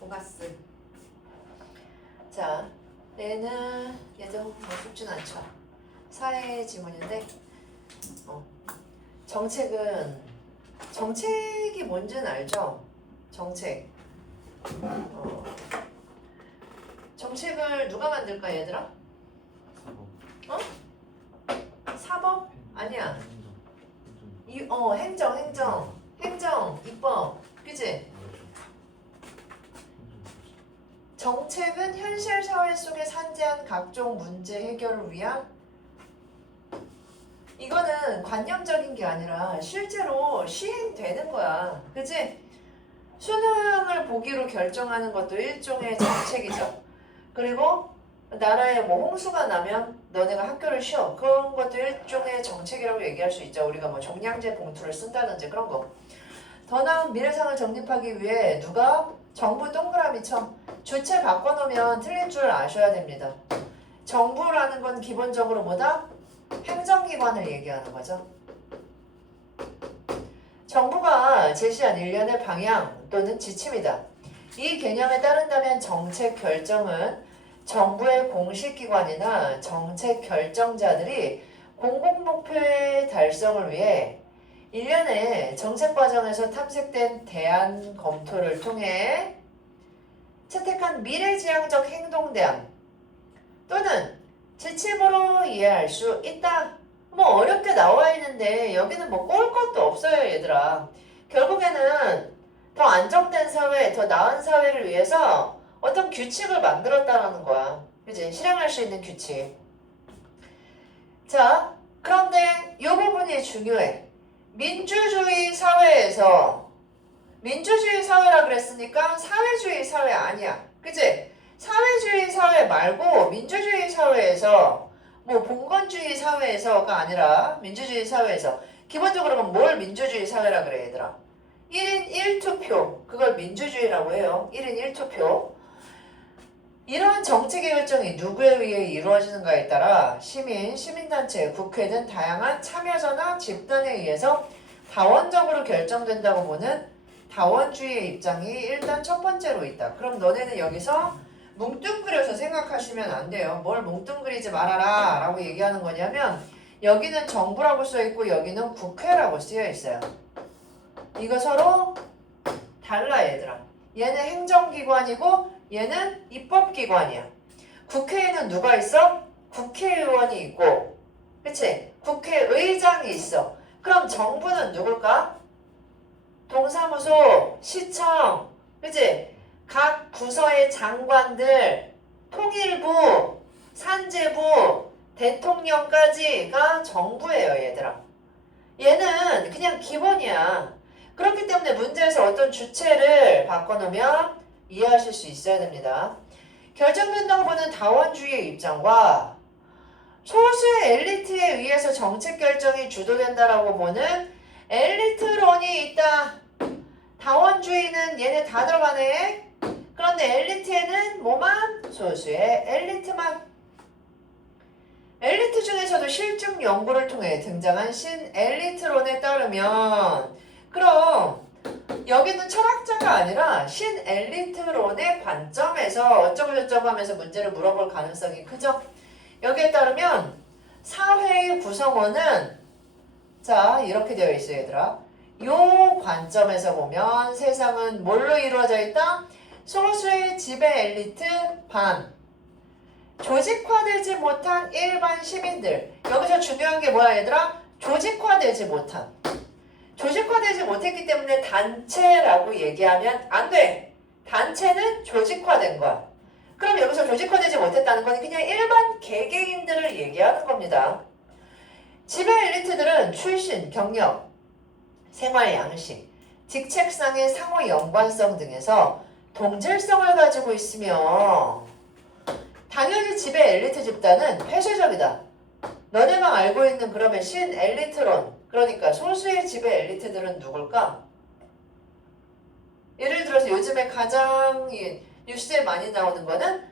오가스. 자, 얘도 뭐 쉽진 않죠. 사회 지문인데, 정책이 뭔지는 알죠? 정책을 누가 만들까, 얘들아? 사법. 사법? 아니야. 행정. 행정, 입법, 그치? 정책은 현실 사회 속에 산재한 각종 문제 해결을 위한, 이거는 관념적인 게 아니라 실제로 시행되는 거야. 그치? 수능을 보기로 결정하는 것도 일종의 정책이죠. 그리고 나라에 뭐 홍수가 나면 너네가 학교를 쉬어. 그런 것도 일종의 정책이라고 얘기할 수 있죠. 우리가 뭐 종량제 봉투를 쓴다든지 그런 거. 더 나은 미래상을 정립하기 위해 누가? 정부 동그라미 쳐. 주체 바꿔놓으면 틀린 줄 아셔야 됩니다. 정부라는 건 기본적으로 뭐다? 행정기관을 얘기하는 거죠. 정부가 제시한 일련의 방향 또는 지침이다. 이 개념에 따른다면 정책 결정은 정부의 공식기관이나 정책 결정자들이 공공목표의 달성을 위해 일련의 정책 과정에서 탐색된 대안 검토를 통해 채택한 미래지향적 행동대안 또는 지침으로 이해할 수 있다. 뭐 어렵게 나와 있는데 여기는 뭐 꼬을 것도 없어요, 얘들아. 결국에는 더 안정된 사회, 더 나은 사회를 위해서 어떤 규칙을 만들었다는 거야. 그치? 실행할 수 있는 규칙. 자, 그런데 이 부분이 중요해. 민주주의 사회에서, 민주주의 사회라 그랬으니까 사회주의 사회 아니야. 그치? 사회주의 사회 말고 민주주의 사회에서, 뭐 봉건주의 사회에서가 아니라 민주주의 사회에서, 기본적으로 그럼 뭘 민주주의 사회라 그래, 얘들아? 1인 1투표, 그걸 민주주의라고 해요. 1인 1투표. 이러한 정책의 결정이 누구에 의해 이루어지는가에 따라 시민, 시민단체, 국회 등 다양한 참여자나 집단에 의해서 다원적으로 결정된다고 보는 다원주의의 입장이 일단 첫 번째로 있다. 그럼 너네는 여기서 뭉뚱그려서 생각하시면 안 돼요. 뭘 뭉뚱그리지 말아라 라고 얘기하는 거냐면 여기는 정부라고 써있고 여기는 국회라고 쓰여 있어요. 이거 서로 달라, 얘들아. 얘는 행정기관이고 얘는 입법기관이야. 국회에는 누가 있어? 국회의원이 있고, 그치? 국회의장이 있어. 그럼 정부는 누굴까? 동사무소, 시청, 그치? 각 부서의 장관들, 통일부, 산재부, 대통령까지가 정부예요, 얘들아. 얘는 그냥 기본이야. 그렇기 때문에 문제에서 어떤 주체를 바꿔놓으면 이해하실 수 있어야 됩니다. 결정된다고 보는 다원주의의 입장과 소수의 엘리트에 의해서 정책 결정이 주도된다라고 보는 엘리트론이 있다. 다원주의는 얘네 다 들어가네. 그런데 엘리트에는 뭐만? 소수의 엘리트만. 엘리트 중에서도 실증 연구를 통해 등장한 신엘리트론에 따르면 그럼 여기는 철학자가 아니라 신엘리트론의 관점에서 어쩌고저쩌고 하면서 문제를 물어볼 가능성이 크죠. 여기에 따르면 사회의 구성원은 자 이렇게 되어 있어요, 얘들아. 요 관점에서 보면 세상은 뭘로 이루어져 있다? 소수의 지배 엘리트 반, 조직화되지 못한 일반 시민들. 여기서 중요한 게 뭐야, 얘들아? 조직화되지 못한. 조직화되지 못했기 때문에 단체라고 얘기하면 안 돼. 단체는 조직화된 거야. 그럼 여기서 조직화되지 못했다는 건 그냥 일반 개개인들을 얘기하는 겁니다. 지배 엘리트들은 출신, 경력, 생활 양식, 직책상의 상호 연관성 등에서 동질성을 가지고 있으며 당연히 지배 엘리트 집단은 폐쇄적이다. 너네만 알고 있는 그러면 신엘리트론, 그러니까 소수의 지배 엘리트들은 누굴까? 예를 들어서 요즘에 가장 뉴스에 많이 나오는 거는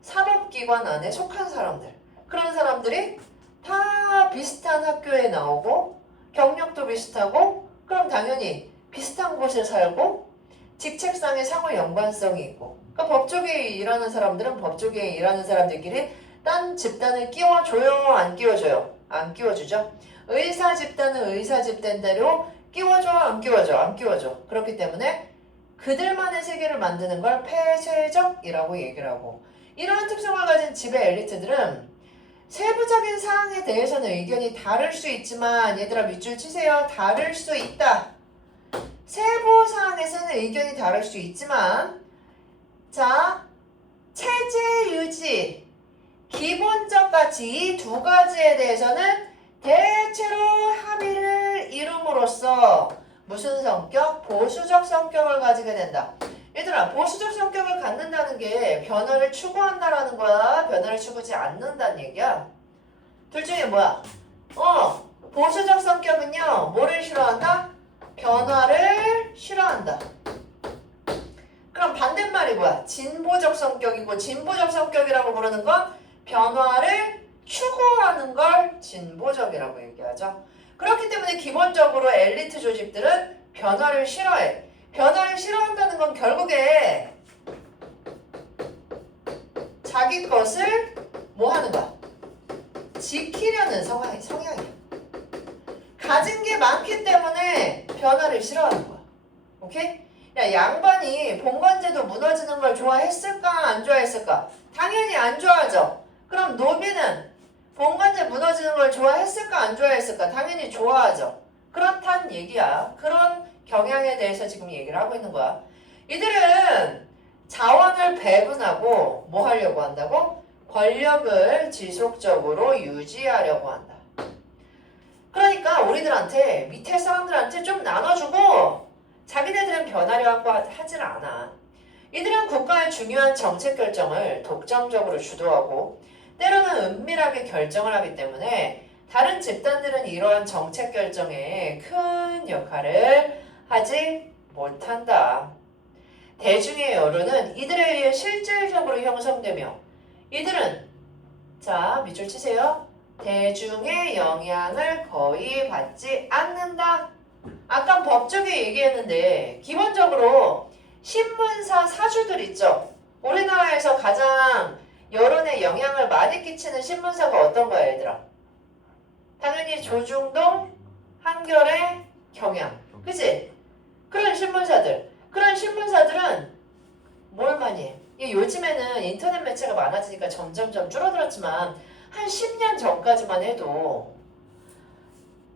사법기관 안에 속한 사람들. 그런 사람들이 다 비슷한 학교에 나오고 경력도 비슷하고 그럼 당연히 비슷한 곳에 살고 직책상의 상호 연관성이 있고, 그러니까 법조계에 일하는 사람들은 법조계에 일하는 사람들끼리 딴 집단을 끼워줘요, 안 끼워줘요? 안 끼워주죠. 의사 집단은 의사 집단대로 끼워줘, 안 끼워줘? 안 끼워줘. 그렇기 때문에 그들만의 세계를 만드는 걸 폐쇄적이라고 얘기를 하고, 이러한 특성을 가진 지배 엘리트들은 세부적인 사항에 대해서는 의견이 다를 수 있지만, 얘들아 밑줄 치세요. 다를 수 있다. 세부 사항에서는 의견이 다를 수 있지만, 자, 체제 유지, 기본적 가치 이 두 가지에 대해서는 대체로 합의를 이룸으로써 무슨 성격? 보수적 성격을 가지게 된다. 얘들아, 보수적 성격을 갖는다는 게 변화를 추구한다라는 거야? 변화를 추구하지 않는다는 얘기야? 둘 중에 뭐야? 보수적 성격은요, 뭐를 싫어한다? 변화를 싫어한다. 그럼 반대말이 뭐야? 진보적 성격이고, 진보적 성격이라고 부르는 건 변화를 추구하는 걸 진보적이라고 얘기하죠. 그렇기 때문에 기본적으로 엘리트 조직들은 변화를 싫어해. 변화를 싫어한다는 건 결국에 자기 것을 뭐 하는 거야? 지키려는 성향이야. 가진 게 많기 때문에 변화를 싫어하는 거야. 오케이? 야, 양반이 봉건제도 무너지는 걸 좋아했을까? 안 좋아했을까? 당연히 안 좋아하죠. 그럼 노비는 봉건제 무너지는 걸 좋아했을까? 안 좋아했을까? 당연히 좋아하죠. 그렇단 얘기야. 그런 경향에 대해서 지금 얘기를 하고 있는 거야. 이들은 자원을 배분하고 뭐 하려고 한다고? 권력을 지속적으로 유지하려고 한다. 그러니까 우리들한테, 밑에 사람들한테 좀 나눠주고 자기네들은 변하려고 하질 않아. 이들은 국가의 중요한 정책 결정을 독점적으로 주도하고 때로는 은밀하게 결정을 하기 때문에 다른 집단들은 이러한 정책 결정에 큰 역할을 하지 못한다. 대중의 여론은 이들에 의해 실질적으로 형성되며 이들은, 자, 밑줄 치세요. 대중의 영향을 거의 받지 않는다. 아까 법조계 얘기했는데 기본적으로 신문사 사주들 있죠. 우리나라에서 가장 여론에 영향을 많이 끼치는 신문사가 어떤 거야, 얘들아? 당연히 조중동, 한겨레, 경향. 그치? 그런 신문사들은 뭘 많이 해? 요즘에는 인터넷 매체가 많아지니까 점점점 줄어들었지만 한 10년 전까지만 해도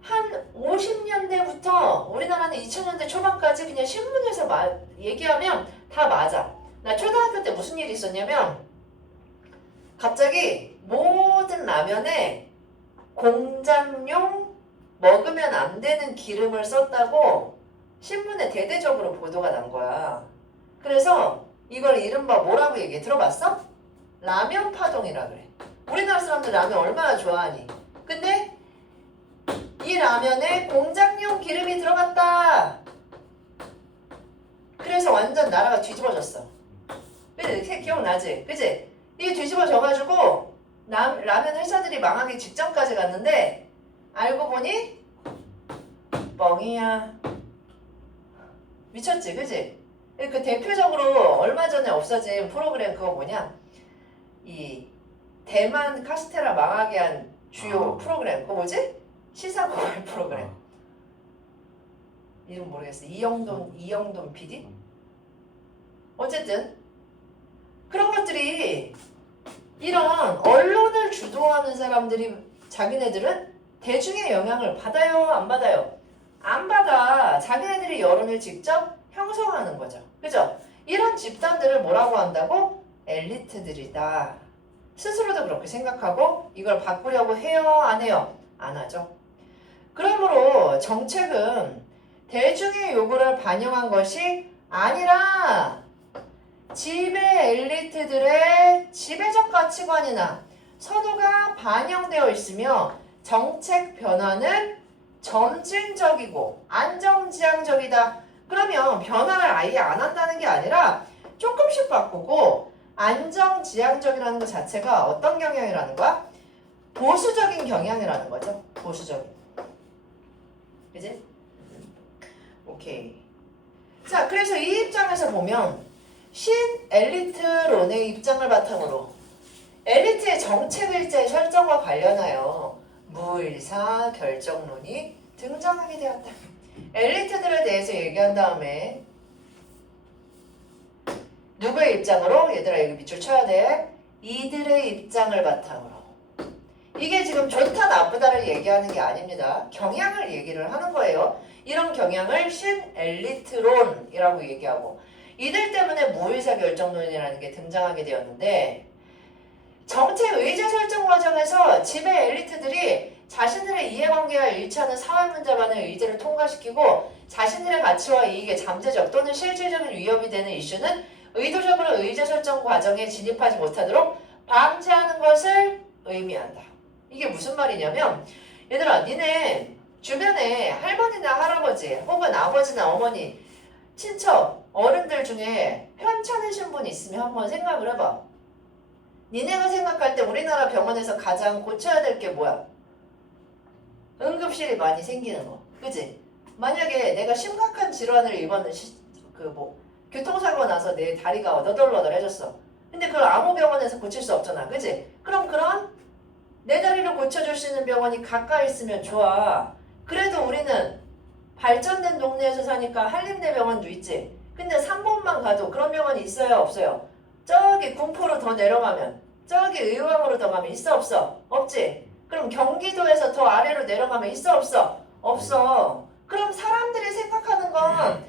한 50년대부터 우리나라는 2000년대 초반까지 그냥 신문에서 얘기하면 다 맞아. 나 초등학교 때 무슨 일이 있었냐면 갑자기 모든 라면에 공장용 먹으면 안 되는 기름을 썼다고 신문에 대대적으로 보도가 난 거야. 그래서 이걸 이른바 뭐라고 얘기해? 들어봤어? 라면 파동이라 그래. 우리나라 사람들 라면 얼마나 좋아하니? 근데 이 라면에 공장용 기름이 들어갔다. 그래서 완전 나라가 뒤집어졌어. 그치? 기억나지? 그치? 이게 뒤집어져가지고 라면 회사들이 망하기 직전까지 갔는데 알고 보니 뻥이야. 미쳤지? 그치? 그 대표적으로 얼마 전에 없어진 프로그램 그거 뭐냐? 이 대만 카스테라 망하게 한 주요 프로그램 그거 뭐지? 시사 고발 프로그램. 이름 모르겠어. 이영돈 PD? 어쨌든 그런 것들이 이런 언론을 주도하는 사람들이 자기네들은 대중의 영향을 받아요? 안 받아요? 안 받아. 자기네들이 여론을 직접 형성하는 거죠. 그죠? 이런 집단들을 뭐라고 한다고? 엘리트들이다. 스스로도 그렇게 생각하고 이걸 바꾸려고 해요? 안 해요? 안 하죠. 그러므로 정책은 대중의 요구를 반영한 것이 아니라 지배 엘리트들의 지배적 가치관이나 선호가 반영되어 있으며 정책 변화는 점진적이고 안정지향적이다. 그러면 변화를 아예 안 한다는 게 아니라 조금씩 바꾸고 안정지향적이라는 것 자체가 어떤 경향이라는 거야? 보수적인 경향이라는 거죠. 보수적인. 그지? 오케이. 자, 그래서 이 입장에서 보면 신 엘리트론의 입장을 바탕으로 엘리트의 정책의제 설정과 관련하여 무의사 결정론이 등장하게 되었다. 엘리트들에 대해서 얘기한 다음에 누구의 입장으로? 얘들아 여기 밑줄 쳐야 돼. 이들의 입장을 바탕으로. 이게 지금 좋다 나쁘다를 얘기하는 게 아닙니다. 경향을 얘기를 하는 거예요. 이런 경향을 신엘리트론이라고 얘기하고 이들 때문에 무의사결정론이라는 게 등장하게 되었는데 정책 의제 설정 과정에서 지배 엘리트들이 자신들의 이해관계와 일치하는 사회 문제만의 의제를 통과시키고 자신들의 가치와 이익에 잠재적 또는 실질적인 위협이 되는 이슈는 의도적으로 의제 설정 과정에 진입하지 못하도록 방지하는 것을 의미한다. 이게 무슨 말이냐면 얘들아 니네 주변에 할머니나 할아버지 혹은 아버지나 어머니 친척 어른들 중에 편찮으신 분 있으면 한번 생각을 해봐. 니네가 생각할 때 우리나라 병원에서 가장 고쳐야 될 게 뭐야? 응급실이 많이 생기는 거. 그치? 만약에 내가 심각한 질환을 입었는 교통사고 나서 내 다리가 너덜너덜해졌어. 근데 그걸 아무 병원에서 고칠 수 없잖아. 그치? 그럼 그런 내 다리를 고쳐줄 수 있는 병원이 가까이 있으면 좋아. 그래도 우리는 발전된 동네에서 사니까 한림대병원도 있지. 근데 3번만 가도 그런 병원이 있어요? 없어요? 저기 군포로 더 내려가면 저기 의왕으로 더 가면 있어? 없어? 없지? 그럼 경기도에서 더 아래로 내려가면 있어? 없어? 없어. 그럼 사람들이 생각하는 건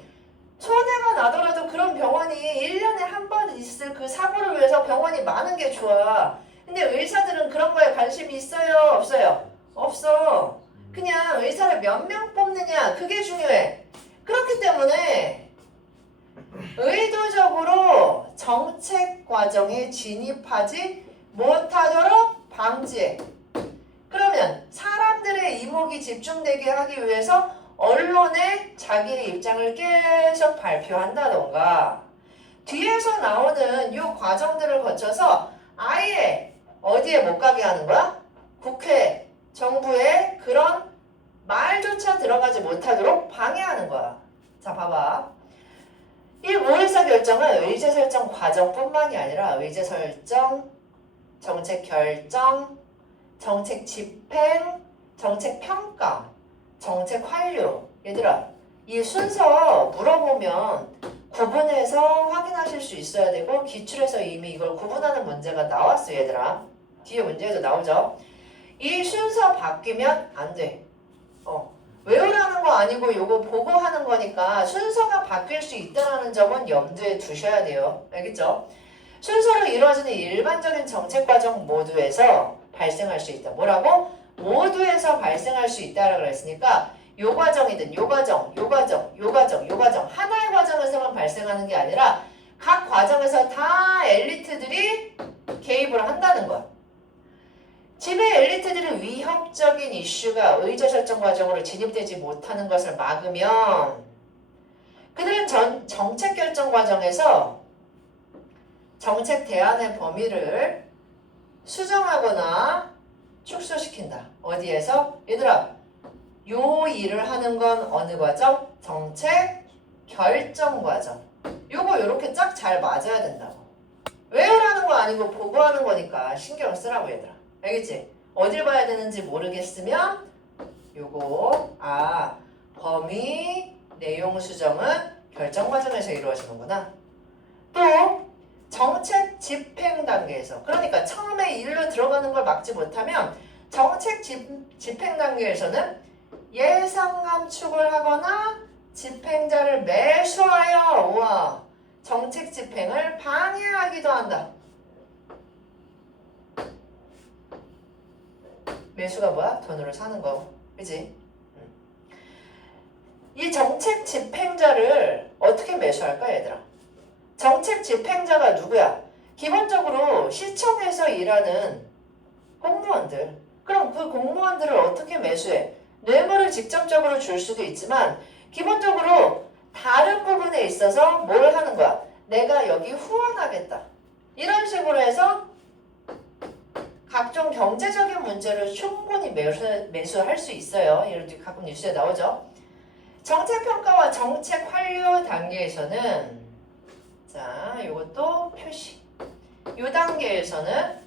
손해가 나더라도 그런 병원이 1년에 한 번 있을 그 사고를 위해서 병원이 많은 게 좋아. 근데 의사들은 그런 거에 관심이 있어요? 없어요? 없어. 그냥 의사를 몇 명 뽑느냐 그게 중요해. 그렇기 때문에 의도적으로 정책 과정에 진입하지 못하도록 방지해. 그러면 사람들의 이목이 집중되게 하기 위해서 언론에 자기의 입장을 계속 발표한다던가 뒤에서 나오는 이 과정들을 거쳐서 아예 어디에 못 가게 하는 거야? 국회, 정부에 그런 말조차 들어가지 못하도록 방해하는 거야. 자, 봐봐. 이 무의사 결정은 의제 설정 과정뿐만이 아니라 의제 설정, 정책 결정, 정책 집행, 정책 평가, 정책 완료. 얘들아, 이 순서 물어보면 구분해서 확인하실 수 있어야 되고 기출에서 이미 이걸 구분하는 문제가 나왔어 얘들아. 뒤에 문제에도 나오죠. 이 순서 바뀌면 안 돼. 외우라는 거 아니고 요거 보고 하는 거니까 순서가 바뀔 수 있다는 점은 염두에 두셔야 돼요. 알겠죠? 순서로 이루어지는 일반적인 정책 과정 모두에서 발생할 수 있다. 뭐라고? 모두에서 발생할 수 있다라고 그랬으니까 요 과정이든 요 과정, 요 과정, 요 과정, 요 과정 하나의 과정에서만 발생하는 게 아니라 각 과정에서 다 엘리트들이 개입을 한다는 거야. 지배 엘리트들의 위협적인 이슈가 의제 설정 과정으로 진입되지 못하는 것을 막으면 그들은 정책 결정 과정에서 정책 대안의 범위를 수정하거나 축소시킨다. 어디에서? 얘들아, 요 일을 하는 건 어느 과정? 정책 결정 과정. 요거 요렇게 쫙 잘 맞아야 된다고. 외우라는 거 아니고 보고하는 거니까 신경 쓰라고 얘들아. 알겠지? 어딜 봐야 되는지 모르겠으면 요거 범위 내용 수정은 결정 과정에서 이루어지는구나. 또 정책 집행 단계에서 그러니까 처음에 일로 들어가는 걸 막지 못하면 정책 집행 단계에서는 예산 감축을 하거나 집행자를 매수하여 정책 집행을 방해하기도 한다. 매수가 뭐야? 돈으로 사는 거. 그치? 이 정책 집행자를 어떻게 매수할까 얘들아? 정책 집행자가 누구야? 기본적으로 시청에서 일하는 공무원들. 그럼 그 공무원들을 어떻게 매수해? 뇌물을 직접적으로 줄 수도 있지만 기본적으로 다른 부분에 있어서 뭘 하는 거야? 내가 여기 후원하겠다. 이런 식으로 해서 각종 경제적인 문제를 충분히 매수할 수 있어요. 예를 들어 가끔 뉴스에 나오죠. 정책평가와 정책 완료 단계에서는 자, 이것도 표시. 이 단계에서는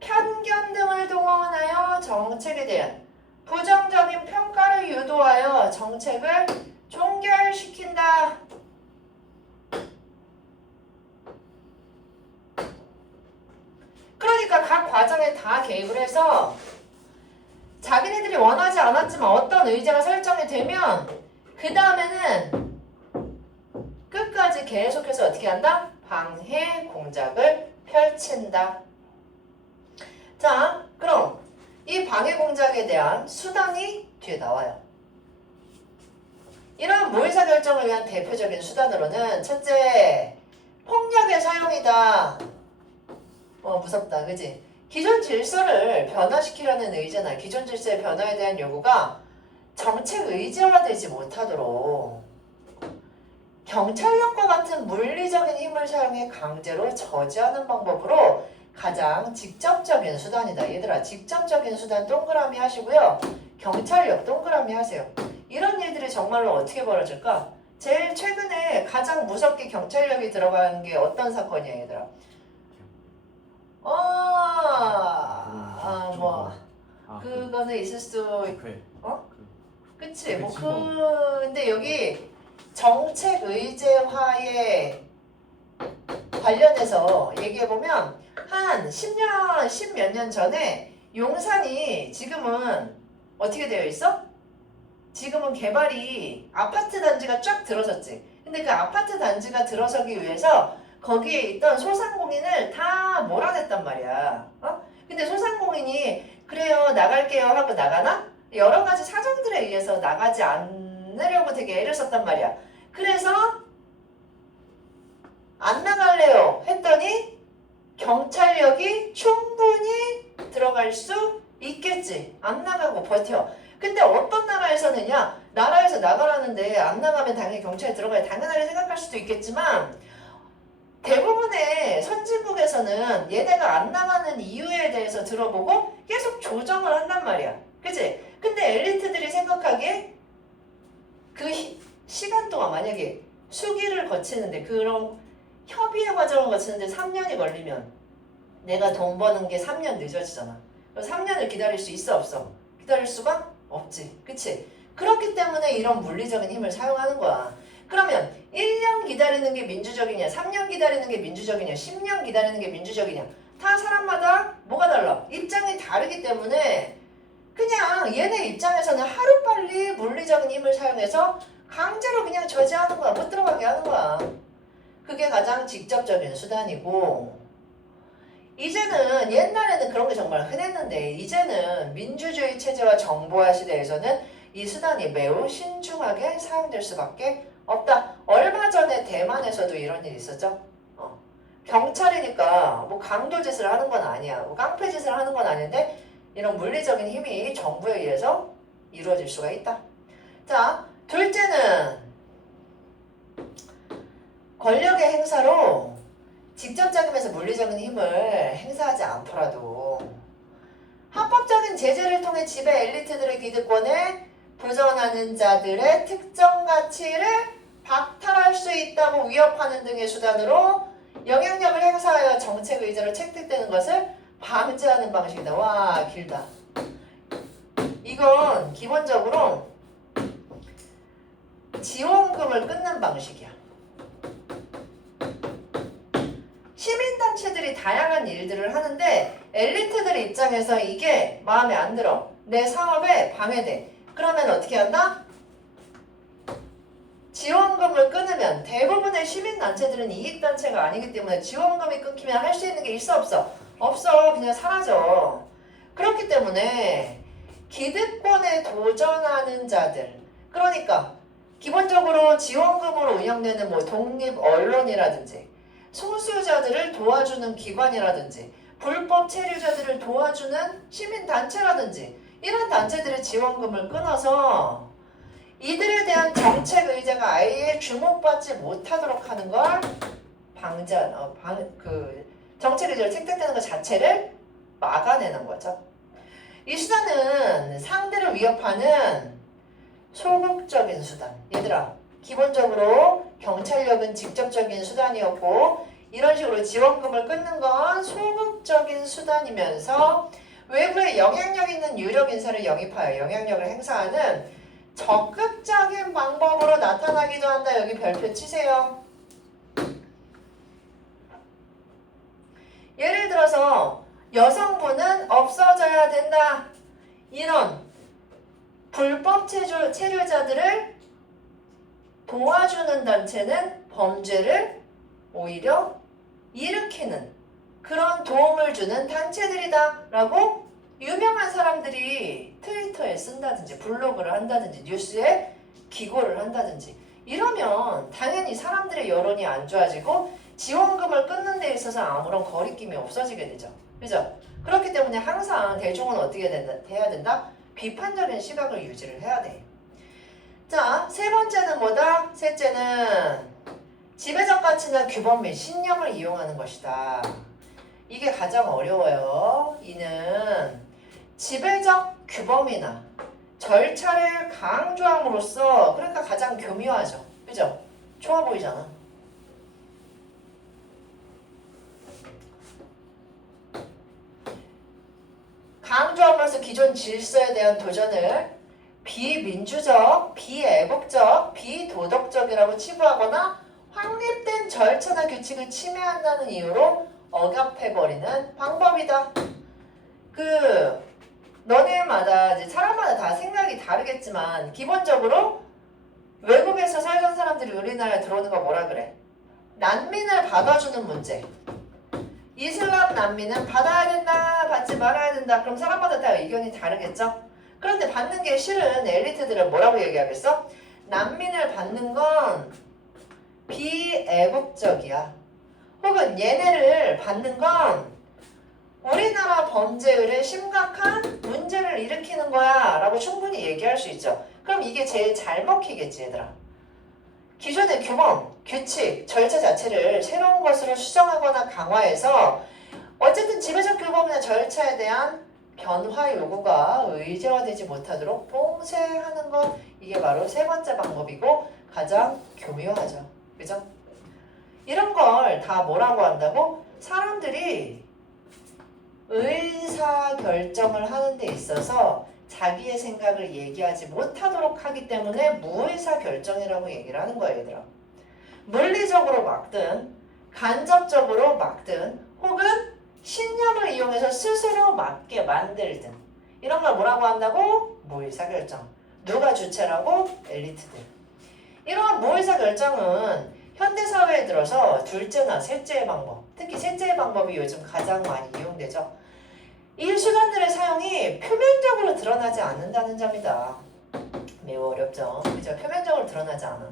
편견 등을 동원하여 정책에 대한 부정적인 평가를 유도하여 정책을 종결시킨다. 그러니까 각 과정에 다 개입을 해서 자기네들이 원하지 않았지만 어떤 의제가 설정이 되면 그 다음에는 끝까지 계속해서 어떻게 한다? 방해 공작을 펼친다. 자, 그럼 이 방해 공작에 대한 수단이 뒤에 나와요. 이러한 무의사 결정을 위한 대표적인 수단으로는 첫째, 폭력의 사용이다. 무섭다, 그지? 기존 질서를 변화시키려는 의제나 기존 질서의 변화에 대한 요구가 정책 의제화되지 못하도록 경찰력과 같은 물리적인 힘을 사용해 강제로 저지하는 방법으로 가장 직접적인 수단이다. 얘들아, 직접적인 수단 동그라미 하시고요. 경찰력 동그라미 하세요. 이런 일들이 정말로 어떻게 벌어질까? 제일 최근에 가장 무섭게 경찰력이 들어간 게 어떤 사건이야, 얘들아? 그거는 있을 수, 그치? 근데 여기 정책 의제화에 관련해서 얘기해보면 한 10년, 10몇 년 전에 용산이 지금은 어떻게 되어 있어? 지금은 개발이 아파트 단지가 쫙 들어섰지. 근데 그 아파트 단지가 들어서기 위해서 거기에 있던 소상공인을 다 몰아냈단 말이야. 근데 소상공인이 그래요, 나갈게요 하고 나가나? 여러 가지 사정들에 의해서 나가지 않으려고 되게 애를 썼단 말이야. 그래서 안 나갈래요 했더니 경찰력이 충분히 들어갈 수 있겠지. 안 나가고 버텨. 근데 어떤 나라에서는야, 나라에서 나가라는데 안 나가면 당연히 경찰이 들어가야 당연하게 생각할 수도 있겠지만 대부분의 선진국에서는 얘네가 안 나가는 이유에 대해서 들어보고 계속 조정을 한단 말이야. 그치? 근데 엘리트들이 생각하기에 그 시간 동안 만약에 수기를 거치는데 그런 협의의 과정을 거치는데 3년이 걸리면 내가 돈 버는 게 3년 늦어지잖아. 그럼 3년을 기다릴 수 있어 없어? 기다릴 수가 없지. 그치? 그렇기 때문에 이런 물리적인 힘을 사용하는 거야. 그러면 1년 기다리는 게 민주적이냐, 3년 기다리는 게 민주적이냐, 10년 기다리는 게 민주적이냐, 다 사람마다 뭐가 달라? 입장이 다르기 때문에 그냥 얘네 입장에서는 하루빨리 물리적인 힘을 사용해서 강제로 그냥 저지하는 거야. 못 들어가게 하는 거야. 그게 가장 직접적인 수단이고, 이제는 옛날에는 그런 게 정말 흔했는데 이제는 민주주의 체제와 정보화 시대에서는 이 수단이 매우 신중하게 사용될 수밖에 없다. 얼마 전에 대만에서도 이런 일이 있었죠. 경찰이니까 뭐 강도짓을 하는 건 아니야. 뭐 깡패짓을 하는 건 아닌데 이런 물리적인 힘이 정부에 의해서 이루어질 수가 있다. 자, 둘째는 권력의 행사로 직접적이면서 물리적인 힘을 행사하지 않더라도 합법적인 제재를 통해 지배 엘리트들의 기득권에 부전하는 자들의 특정 가치를 박탈할 수 있다고 위협하는 등의 수단으로 영향력을 행사하여 정책 의제로 채택되는 것을 방지하는 방식이다. 와, 길다. 이건 기본적으로 지원금을 끊는 방식이야. 시민단체들이 다양한 일들을 하는데 엘리트들 입장에서 이게 마음에 안 들어. 내 사업에 방해돼. 그러면 어떻게 한다? 지원금을 끊으면 대부분의 시민단체들은 이익단체가 아니기 때문에 지원금이 끊기면 할 수 있는 게 있어 없어? 없어. 그냥 사라져. 그렇기 때문에 기득권에 도전하는 자들, 그러니까 기본적으로 지원금으로 운영되는 뭐 독립 언론이라든지 소수자들을 도와주는 기관이라든지 불법 체류자들을 도와주는 시민단체라든지 이런 단체들의 지원금을 끊어서 이들에 대한 정책 의제가 아예 주목받지 못하도록 하는 걸 방지하는, 정책 의제로 채택되는 것 자체를 막아내는 거죠. 이 수단은 상대를 위협하는 소극적인 수단. 얘들아, 기본적으로 경찰력은 직접적인 수단이었고 이런 식으로 지원금을 끊는 건 소극적인 수단이면서 외부에 영향력 있는 유력 인사를 영입하여 영향력을 행사하는 적극적인 방법으로 나타나기도 한다. 여기 별표 치세요. 예를 들어서 여성부는 없어져야 된다. 이런 불법 체류자들을 도와주는 단체는 범죄를 오히려 일으키는 그런 도움을 주는 단체들이다 라고 유명한 사람들이 트위터에 쓴다든지 블로그를 한다든지 뉴스에 기고를 한다든지 이러면 당연히 사람들의 여론이 안 좋아지고 지원금을 끊는 데 있어서 아무런 거리낌이 없어지게 되죠. 그죠? 그렇기 때문에 항상 대중은 어떻게 해야 된다? 비판적인 시각을 유지를 해야 돼. 자, 세 번째는 뭐다? 셋째는 지배적 가치나 규범 및 신념을 이용하는 것이다. 이게 가장 어려워요. 이는 지배적 규범이나 절차를 강조함으로써 그러니까 가장 교묘하죠. 그죠? 좋아 보이잖아. 강조함으로써 기존 질서에 대한 도전을 비민주적, 비애국적, 비도덕적이라고 치부하거나 확립된 절차나 규칙을 침해한다는 이유로 억압해버리는 방법이다. 너네마다 이제 사람마다 다 생각이 다르겠지만 기본적으로 외국에서 살던 사람들이 우리나라에 들어오는 거 뭐라 그래? 난민을 받아주는 문제. 이슬람 난민은 받아야 된다, 받지 말아야 된다. 그럼 사람마다 다 의견이 다르겠죠? 그런데 받는 게 싫은 엘리트들은 뭐라고 얘기하겠어? 난민을 받는 건 비애국적이야. 혹은 얘네를 받는 건 우리나라 범죄율에 심각한 문제를 일으키는 거야 라고 충분히 얘기할 수 있죠. 그럼 이게 제일 잘 먹히겠지 얘들아. 기존의 규범, 규칙, 절차 자체를 새로운 것으로 수정하거나 강화해서 어쨌든 지배적 규범이나 절차에 대한 변화 요구가 의제화되지 못하도록 봉쇄하는 것, 이게 바로 세 번째 방법이고 가장 교묘하죠. 그죠? 이런 걸 다 뭐라고 한다고? 사람들이 의사결정을 하는 데 있어서 자기의 생각을 얘기하지 못하도록 하기 때문에 무의사결정이라고 얘기를 하는 거예요, 얘들아. 물리적으로 막든 간접적으로 막든 혹은 신념을 이용해서 스스로 맞게 만들든 이런 걸 뭐라고 한다고? 무의사결정. 누가 주체라고? 엘리트들. 이러한 무의사결정은 현대사회에 들어서 둘째나 셋째의 방법, 특히 셋째의 방법이 요즘 가장 많이 이용되죠. 이 수단들의 사용이 표면적으로 드러나지 않는다는 점이다. 매우 어렵죠. 그죠? 표면적으로 드러나지 않아.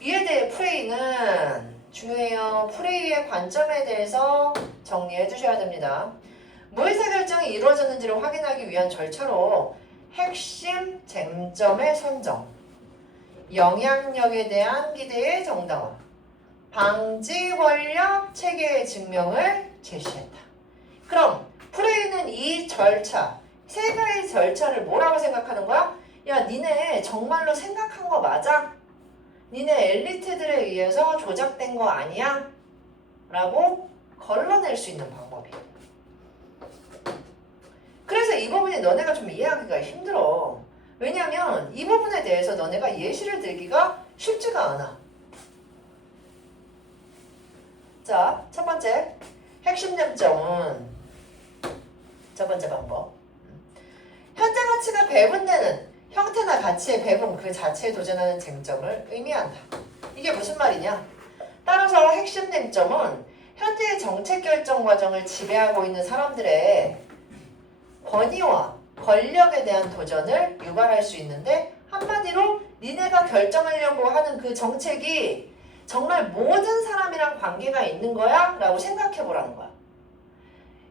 이에 대해 프레이는 중요해요. 프레이의 관점에 대해서 정리해 주셔야 됩니다. 무의사결정이 이루어졌는지를 확인하기 위한 절차로 핵심 쟁점의 선정, 영향력에 대한 기대의 정당화, 방지 권력 체계의 증명을 제시했다. 그럼 프레이는 이 절차, 세 가지 절차를 뭐라고 생각하는 거야? 야, 니네 정말로 생각한 거 맞아? 니네 엘리트들에 의해서 조작된 거 아니야? 라고 걸러낼 수 있는 방법이야. 그래서 이 부분이 너네가 좀 이해하기가 힘들어. 왜냐면 이 부분에 대해서 너네가 예시를 들기가 쉽지가 않아. 자, 첫 번째 핵심 쟁점은 첫 번째 방법. 현재 가치가 배분되는 형태나 가치의 배분 그 자체에 도전하는 쟁점을 의미한다. 이게 무슨 말이냐? 따라서 핵심 쟁점은 현재의 정책 결정 과정을 지배하고 있는 사람들의 권위와 권력에 대한 도전을 유발할 수 있는데 한마디로 니네가 결정하려고 하는 그 정책이 정말 모든 사람이랑 관계가 있는 거야? 라고 생각해 보라는 거야.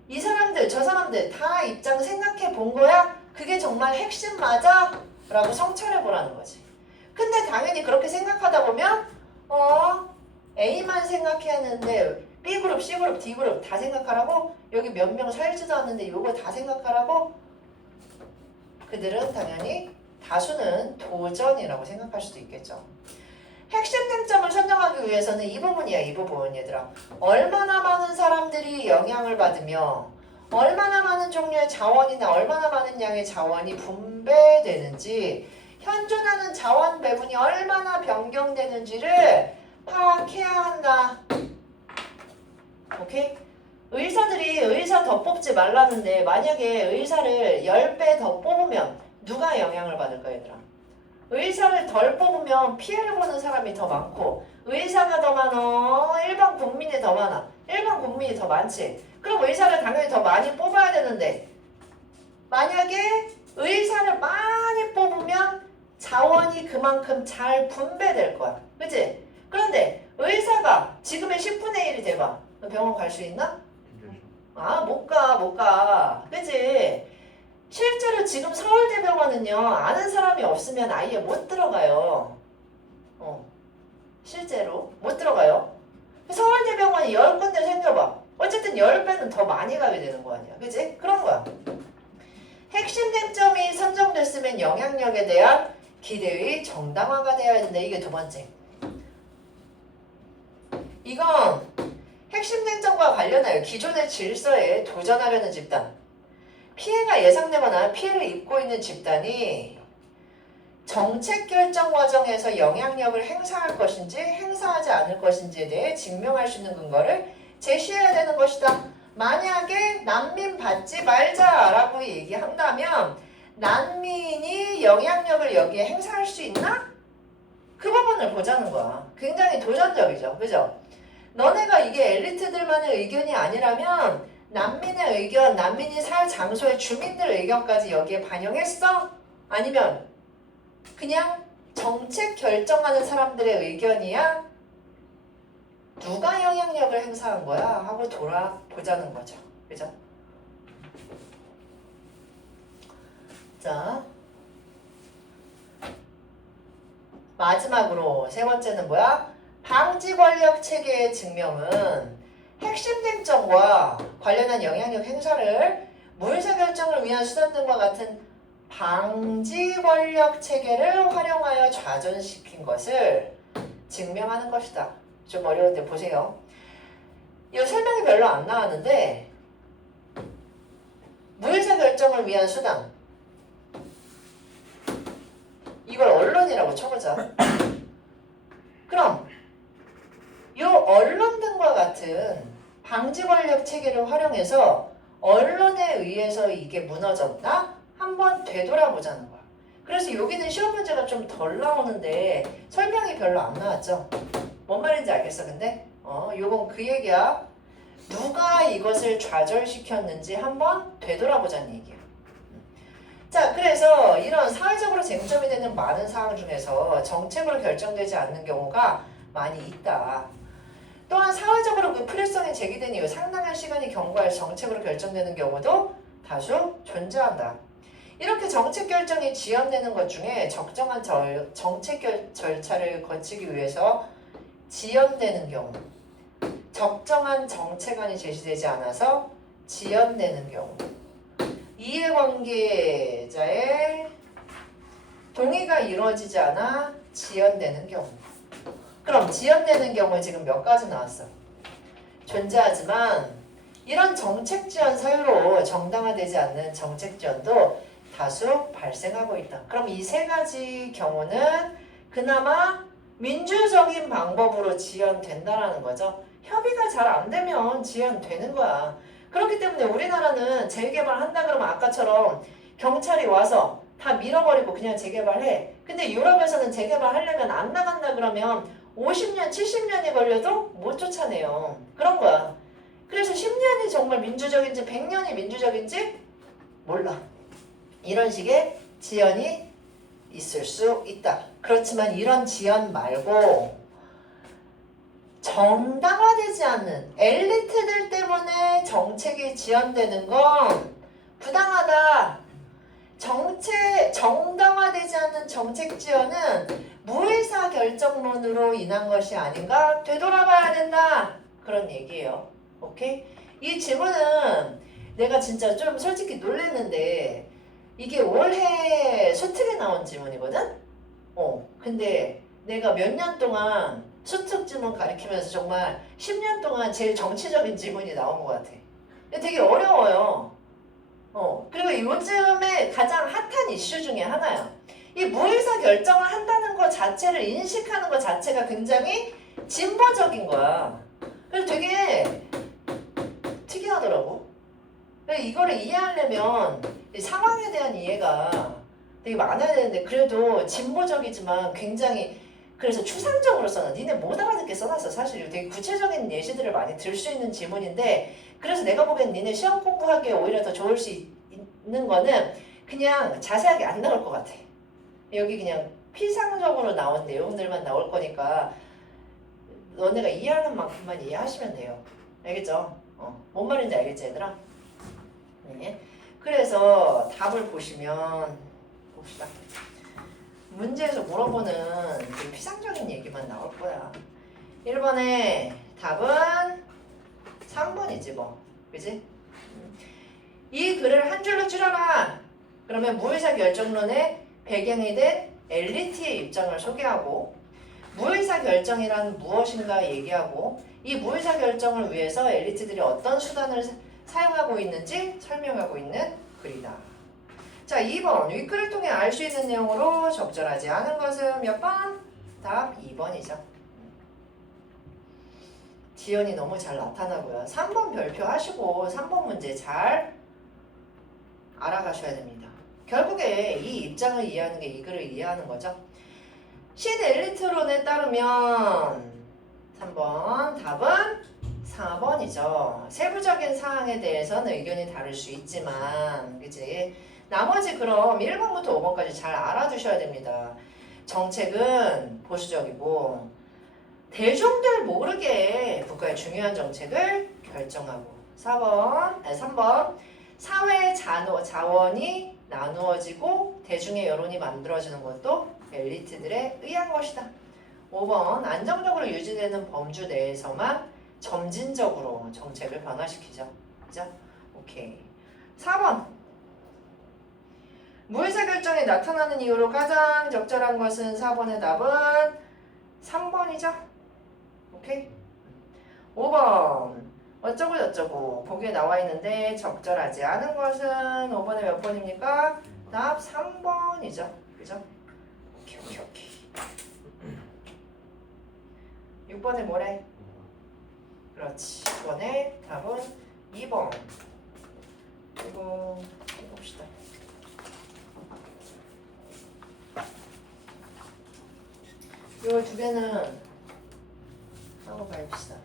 이 사람들, 저 사람들 다 입장 생각해 본 거야? 그게 정말 핵심 맞아? 라고 성찰해 보라는 거지. 근데 당연히 그렇게 생각하다 보면 A만 생각해야 하는데 B그룹, C그룹, D그룹 다 생각하라고? 여기 몇 명 살지도 않는데 이거 다 생각하라고? 그들은 당연히 다수는 도전이라고 생각할 수도 있겠죠. 핵심 쟁점을 선정하기 위해서는 이 부분이야, 이 부분 얘들아. 얼마나 많은 사람들이 영향을 받으며 얼마나 많은 종류의 자원이나 얼마나 많은 양의 자원이 분배되는지, 현존하는 자원 배분이 얼마나 변경되는지를 파악해야 한다. 오케이? 의사들이 의사 더 뽑지 말라는데 만약에 의사를 10배 더 뽑으면 누가 영향을 받을까 얘들아? 의사를 덜 뽑으면 피해를 보는 사람이 더 많고, 의사가 더 많어? 일반 국민이 더 많아? 일반 국민이 더 많지. 그럼 의사를 당연히 더 많이 뽑아야 되는데, 만약에 의사를 많이 뽑으면 자원이 그만큼 잘 분배될 거야. 그치? 그런데 의사가 지금의 10분의 1이 돼봐. 너 병원 갈 수 있나? 아, 못 가. 그치? 실제로 지금 서울대병원은요, 아는 사람이 없으면 아예 못 들어가요. 실제로 못 들어가요. 서울대병원이 10군데 생겨봐. 어쨌든 10배는 더 많이 가게 되는 거 아니야. 그치? 그런 거야. 핵심 쟁점이 선정됐으면 영향력에 대한 기대의 정당화가 되어야 된다. 이게 두 번째. 이건 핵심 쟁점과 관련하여 기존의 질서에 도전하려는 집단, 피해가 예상되거나 피해를 입고 있는 집단이 정책 결정 과정에서 영향력을 행사할 것인지 행사하지 않을 것인지에 대해 증명할 수 있는 근거를 제시해야 되는 것이다. 만약에 난민 받지 말자라고 얘기한다면 난민이 영향력을 여기에 행사할 수 있나? 그 부분을 보자는 거야. 굉장히 도전적이죠. 그죠? 너네가 이게 엘리트들만의 의견이 아니라면 난민의 의견, 난민이 살 장소의 주민들 의견까지 여기에 반영했어? 아니면 그냥 정책 결정하는 사람들의 의견이야? 누가 영향력을 행사한 거야? 하고 돌아보자는 거죠. 그죠? 자, 마지막으로 세 번째는 뭐야? 방지 권력 체계의 증명은 핵심 쟁점과 관련한 영향력 행사를 무의사 결정을 위한 수단 등과 같은 방지 권력 체계를 활용하여 좌존시킨 것을 증명하는 것이다. 좀 어려운데 보세요. 이 설명이 별로 안 나왔는데 무의사 결정을 위한 수단, 이걸 언론이라고 쳐보자. 그럼 이 언론 등과 같은 방지 권력 체계를 활용해서 언론에 의해서 이게 무너졌나? 한번 되돌아보자는 거야. 그래서 여기는 시험 문제가 좀 덜 나오는데 설명이 별로 안 나왔죠? 뭔 말인지 알겠어 근데? 요건 그 얘기야. 누가 이것을 좌절시켰는지 한번 되돌아보자는 얘기야. 자, 그래서 이런 사회적으로 쟁점이 되는 많은 사항 중에서 정책으로 결정되지 않는 경우가 많이 있다. 또한 사회적으로 그 필요성이 제기된 이후 상당한 시간이 경과해서 정책으로 결정되는 경우도 다수 존재한다. 이렇게 정책 결정이 지연되는 것 중에 적정한 정책 절차를 거치기 위해서 지연되는 경우, 적정한 정책안이 제시되지 않아서 지연되는 경우, 이해관계자의 동의가 이루어지지 않아 지연되는 경우. 그럼 지연되는 경우 지금 몇 가지 나왔어? 존재하지만 이런 정책 지연 사유로 정당화되지 않는 정책 지연도 다수 발생하고 있다. 그럼 이 세 가지 경우는 그나마 민주적인 방법으로 지연된다라는 거죠. 협의가 잘 안 되면 지연되는 거야. 그렇기 때문에 우리나라는 재개발한다 그러면 아까처럼 경찰이 와서 다 밀어버리고 그냥 재개발해. 근데 유럽에서는 재개발하려면 안 나간다 그러면 50년, 70년이 걸려도 못 쫓아내요. 그런 거야. 그래서 10년이 정말 민주적인지 100년이 민주적인지 몰라. 이런 식의 지연이 있을 수 있다. 그렇지만 이런 지연 말고 정당화되지 않는 엘리트들 때문에 정책이 지연되는 건 부당하다. 정당화되지 않는 정책 지연은 무의사 결정론으로 인한 것이 아닌가 되돌아봐야 된다. 그런 얘기예요. 오케이? 이 질문은 내가 진짜 좀 솔직히 놀랐는데 이게 올해 수특에 나온 지문이거든? 근데 내가 몇 년 동안 수특 지문 가리키면서 정말 10년 동안 제일 정치적인 지문이 나온 것 같아. 근데 되게 어려워요. 그리고 요즘에 가장 핫한 이슈 중에 하나야. 이 무의사 결정을 한다는 것 자체를 인식하는 것 자체가 굉장히 진보적인 거야. 그래서 되게 특이하더라고. 근데 이거를 이해하려면 이 상황에 대한 이해가 되게 많아야 되는데 그래도 진보적이지만 굉장히 그래서 추상적으로서는 니네 못 알아듣게 써놨어. 사실 되게 구체적인 예시들을 많이 들 수 있는 지문인데 그래서 내가 보기엔 니네 시험 공부하기에 오히려 더 좋을 수 있는 거는 그냥 자세하게 안 나올 것 같아. 여기 그냥 피상적으로 나온 내용들만 나올 거니까 너네가 이해하는 만큼만 이해하시면 돼요. 알겠죠? 뭔 말인지 알겠지 얘들아? 네. 그래서 답을 보시면 봅시다. 문제에서 물어보는 그 피상적인 얘기만 나올 거야. 1번에 답은 3번이지 뭐. 그지? 이 글을 한 줄로 줄여라. 그러면 무의사 결정론의 배경이 된 엘리트의 입장을 소개하고 무의사 결정이란 무엇인가 얘기하고 이 무의사 결정을 위해서 엘리트들이 어떤 수단을 사용하고 있는지 설명하고 있는 글이다. 자, 2번. 윗글을 통해 알 수 있는 내용으로 적절하지 않은 것은 몇 번? 답 2번이죠. 지연이 너무 잘 나타나고요. 3번 별표 하시고 3번 문제 잘 알아가셔야 됩니다. 결국에 이 입장을 이해하는 게 이 글을 이해하는 거죠. 신 엘리트론에 따르면 3번 답은 4번이죠. 세부적인 사항에 대해서는 의견이 다를 수 있지만 그치? 나머지 그럼 1번부터 5번까지 잘 알아두셔야 됩니다. 정책은 보수적이고 대중들 모르게 국가의 중요한 정책을 결정하고 3번 사회 자원이 나누어지고 대중의 여론이 만들어지는 것도 엘리트들에 의한 것이다. 5번 안정적으로 유지되는 범주 내에서만 점진적으로 정책을 변화시키죠. 그죠? 오케이. 4번 무의사 결정이 나타나는 이유로 가장 적절한 것은 4번의 답은 3번이죠. 오케이? 5번 어쩌고 저쩌고 거기에 나와 있는데 적절하지 않은 것은 5번에 몇 번입니까? 답 3번이죠. 그죠? 오케이. 6번에 뭐래? 그렇지. 6번에 답은 2번. 그리고 해봅시다. 요 두 개는 하고 가봅시다.